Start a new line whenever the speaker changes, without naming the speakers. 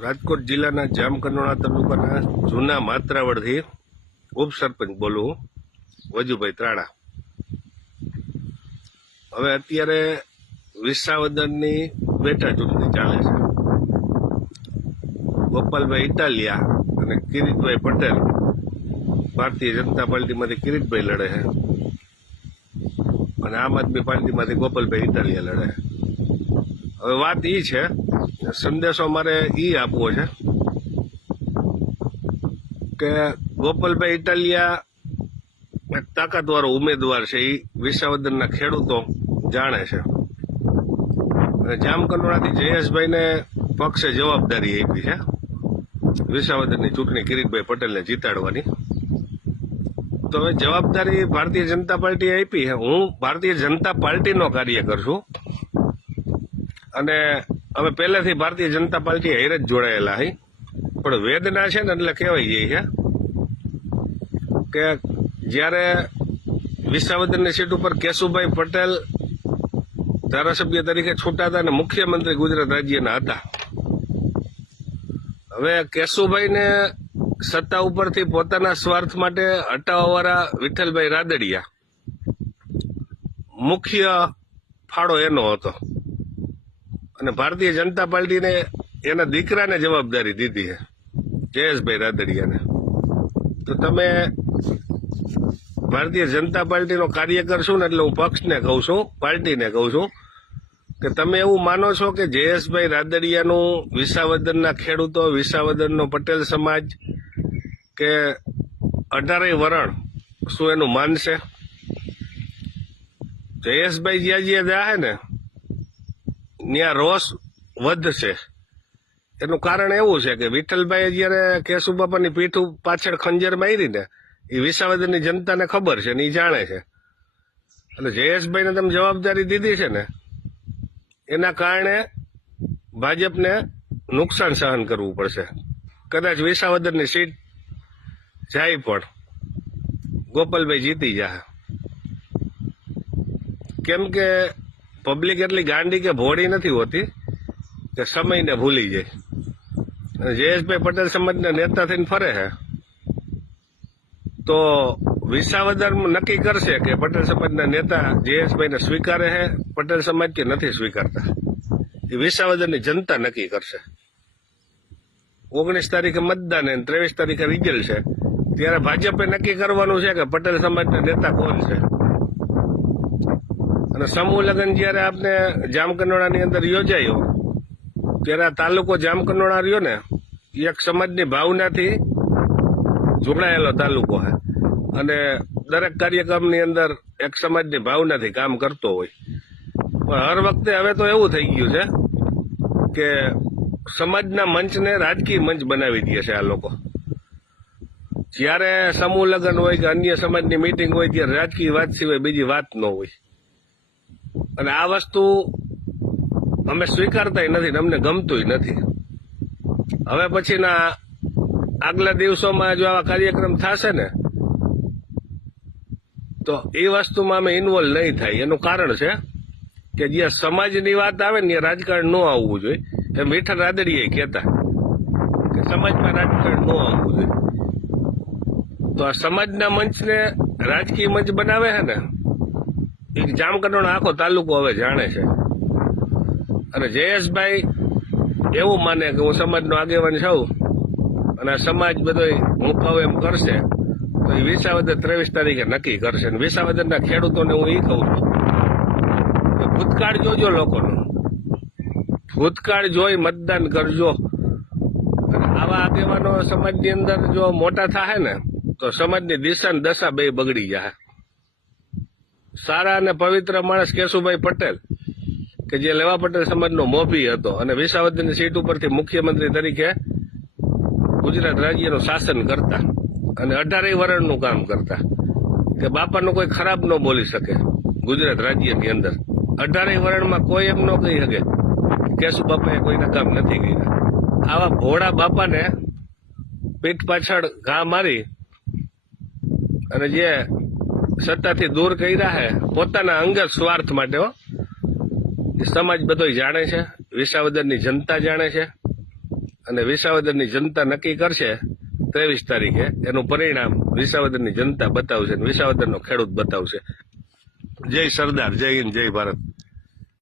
રાજકોટ જિલ્લાના જામકંડોળા તાલુકાના જૂના માત્રાવડથી ઉપસરપંચ બોલું વજુભાઈ ત્રાણા. હવે અત્યારે વિસાવદનની પેટા ચૂંટણી ચાલે છે. ગોપાલભાઈ ઇટાલિયા અને કિરીટભાઈ પટેલ ભારતીય જનતા પાર્ટીમાંથી કિરીટભાઈ લડે છે. અને આમ આદમી પાર્ટીમાંથી ગોપાલભાઈ ઇટાલિયા લડે છે. હવે વાત એ છે, સંદેશો મારે એ આપવો છે કે ગોપાલભાઈ ઇટાલિયા એક તાકાતવાળો ઉમેદવાર છે એ વિસાવદનના ખેડૂતો જાણે છે. જામકંડોળાથી જયેશભાઈને પક્ષે જવાબદારી આપી છે, વિસાવદનની ચૂંટણી કિરીટભાઈ પટેલને જીતાડવાની. તો હવે જવાબદારી ભારતીય જનતા પાર્ટીએ આપી છે. હું ભારતીય જનતા પાર્ટીનો કાર્યકર છું. અને અમે પહેલેથી ભારતીય જનતા પાર્ટી હારે જ જોડાયેલા હઈ પણ વેદના છે ને એટલે કહેવાય જઈએ છે કે જ્યારે વિસાવદરની સીટ ઉપર કેશુભાઈ પટેલ ધારાસભ્ય તરીકે છૂટા હતા અને મુખ્યમંત્રી ગુજરાત રાજ્યના હતા. હવે કેશુભાઈને સત્તા ઉપરથી પોતાના સ્વાર્થ માટે હટાવવાવાળા વિઠ્ઠલભાઈ રાદડિયા મુખ્ય ફાળો એનો હતો. અને ભારતીય જનતા પાર્ટીને એના દીકરાને જવાબદારી દીધી છે. જયેશભાઈ રાદડિયાને. તો તમે ભારતીય જનતા પાર્ટીનો કાર્યકર છું ને એટલે હું પક્ષને કહું છું, પાર્ટીને કહું છું, કે તમે એવું માનો છો કે જયેશભાઈ રાદડિયાનું વિસાવદરના ખેડૂતો વિસાવદરનો પટેલ સમાજ કે અઢારેય વરણ શું એનું માનશે? જયેશભાઈ જ્યાં જ્યાં જાહે ને ત્યાં રોષ વધશે. એનું કારણ એવું છે કે વિઠ્ઠલભાઈ જયારે કેશુબાપાની પીઠ પાછળ ખંજર મારી ને એ વિસાવદરની જનતાને ખબર છે ને એ જાણે છે. એટલે જયેશભાઈને તમે જવાબદારી દીધી છે ને, એના કારણે ભાજપને નુકસાન સહન કરવું પડશે. કદાચ વિસાવદરની સીટ જાય પણ ગોપાલભાઈ જીતી જાય કેમ કે પબ્લિક એટલી ગાંડી કે ભોળી નથી હોતી કે સમયને ભૂલી જાય. અને જયેશભાઈ પટેલ સમાજના નેતા થઈને ફરે છે તો વિસાવદર નક્કી કરશે કે પટેલ સમાજના નેતા જયેશભાઈને સ્વીકારે છે પટેલ સમાજ કે નથી સ્વીકારતા? એ વિસાવદરની જનતા નક્કી કરશે. ઓગણીસ તારીખે મતદાન અને ત્રેવીસ તારીખે રિઝલ્ટ છે. ત્યારે ભાજપે નક્કી કરવાનું છે કે પટેલ સમાજના નેતા કોણ છે? અને સમૂહ લગ્ન જયારે આપને જામકંડોળાની અંદર યોજાયો, ત્યારે આ તાલુકો જામકંડોળા રહ્યો ને એક સમાજની ભાવનાથી જોડાયેલો તાલુકો છે. અને દરેક કાર્યક્રમની અંદર એક સમાજની ભાવનાથી કામ કરતો હોય. પણ હર વખતે હવે તો એવું થઈ ગયું છે કે સમાજના મંચને રાજકીય મંચ બનાવી દે છે આ લોકો. જ્યારે સમૂહ લગ્ન હોય કે અન્ય સમાજની મિટિંગ હોય ત્યારે રાજકીય વાત સિવાય બીજી વાત ન હોય. અને આ વસ્તુ અમે સ્વીકારતા નથી અમને ગમતું નથી. હવે પછીના આગલા દિવસોમાં જો આવા કાર્યક્રમ થશે ને, તો એ વસ્તુમાં અમે ઇન્વોલ્વ નહીં થાય. એનું કારણ છે કે જ્યાં સમાજની વાત આવે ને રાજકારણ ન આવવું જોઈએ. એમ વિઠ્ઠલ રાદડીએ કહેતા કે સમાજમાં રાજકારણ ન આવવું જોઈએ. તો આ સમાજના મંચને રાજકીય મંચ બનાવે છે ને એ જામકંડોનો આખો તાલુકો હવે જાણે છે. અને જયેશભાઈ એવું માને કે હું સમાજનો આગેવાન છું અને આ સમાજ બધો હું એમ કરશે, તો એ વિસાવદર ત્રેવીસ તારીખે નક્કી કરશે. અને વિસાવદરના ખેડૂતોને હું એ કહું છું કે ભૂતકાળ જોજો લોકોનો. ભૂતકાળ જોઈ મતદાન કરજો. અને આવા આગેવાનો સમાજની અંદર જો મોટા થાય ને, તો સમાજની દિશા દશા બે બગડી જાય સારા અને પવિત્ર માણસ કેશુભાઈ પટેલ, કે જે લેવા પટેલ સમાજનો મોભી હતો અને વિસાવદરની સીટ ઉપરથી મુખ્યમંત્રી તરીકે ગુજરાત રાજ્યનું શાસન કરતા અને અઢારેય વરણનું કામ કરતા, કે બાપાનું કોઈ ખરાબ ન બોલી શકે ગુજરાત રાજ્યની અંદર. અઢારેય વરણમાં કોઈ એમ ન કહી શકે કેશુ બાપાએ કોઈના કામ નથી કર્યા. આવા ભોળા બાપાને પીઠ પાછળ ઘા મારી અને જે સત્તાથી દૂર કર્યા છે પોતાના અંગત સ્વાર્થ માટે હો. સમાજ બધો જાણે છે, વિસાવદરની જનતા જાણે છે, અને વિસાવદરની જનતા નક્કી કરશે ત્રેવીસ તારીખે. એનું પરિણામ વિસાવદરની જનતા બતાવશે અને વિસાવદરનો ખેડૂત બતાવશે. જય સરદાર, જય હિન્દ, જય ભારત.